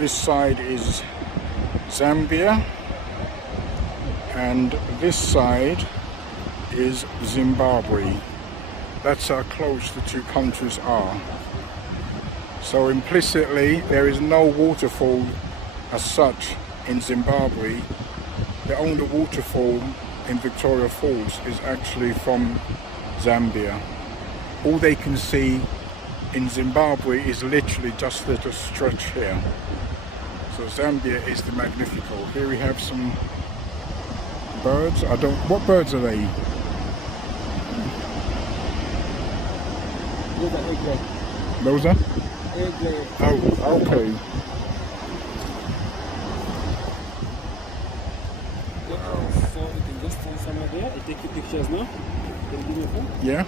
This side is Zambia, and this side is Zimbabwe. That's how close the two countries are. So implicitly, there is no waterfall as such in Zimbabwe. The only waterfall in Victoria Falls is actually from Zambia. All they can see in Zimbabwe is literally just a little stretch here. So Zambia is the Magnifico. Here we have some birds. What birds are they? Those are? Oh, okay. So you can just stand somewhere there. I take your pictures now. Can you give me a phone? Yeah.